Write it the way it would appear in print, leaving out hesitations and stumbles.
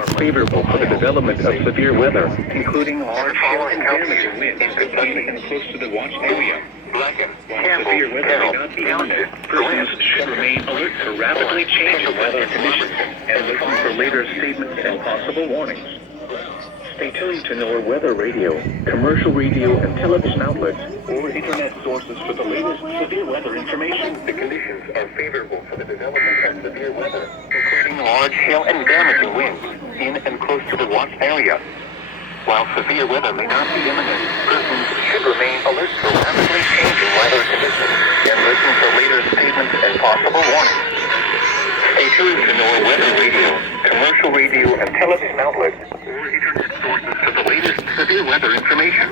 are favorable for the development of severe weather, including large hail and damaging winds in and close to the watch area. While severe weather may not be imminent, persons should remain alert to rapidly changing weather conditions and listen for later statements and possible warnings. Stay tuned to NWR weather radio, commercial radio and television outlets, or internet sources for the latest severe weather information. The conditions are favorable for the development of severe weather, including large hail and damaging winds in and close to the watch area. While severe weather may not be imminent, persons should remain alert to rapidly changing weather conditions and listen for later statements and possible warnings. Stay tuned to NWR weather radio, commercial radio and television outlets, or internet sources for the latest severe weather information.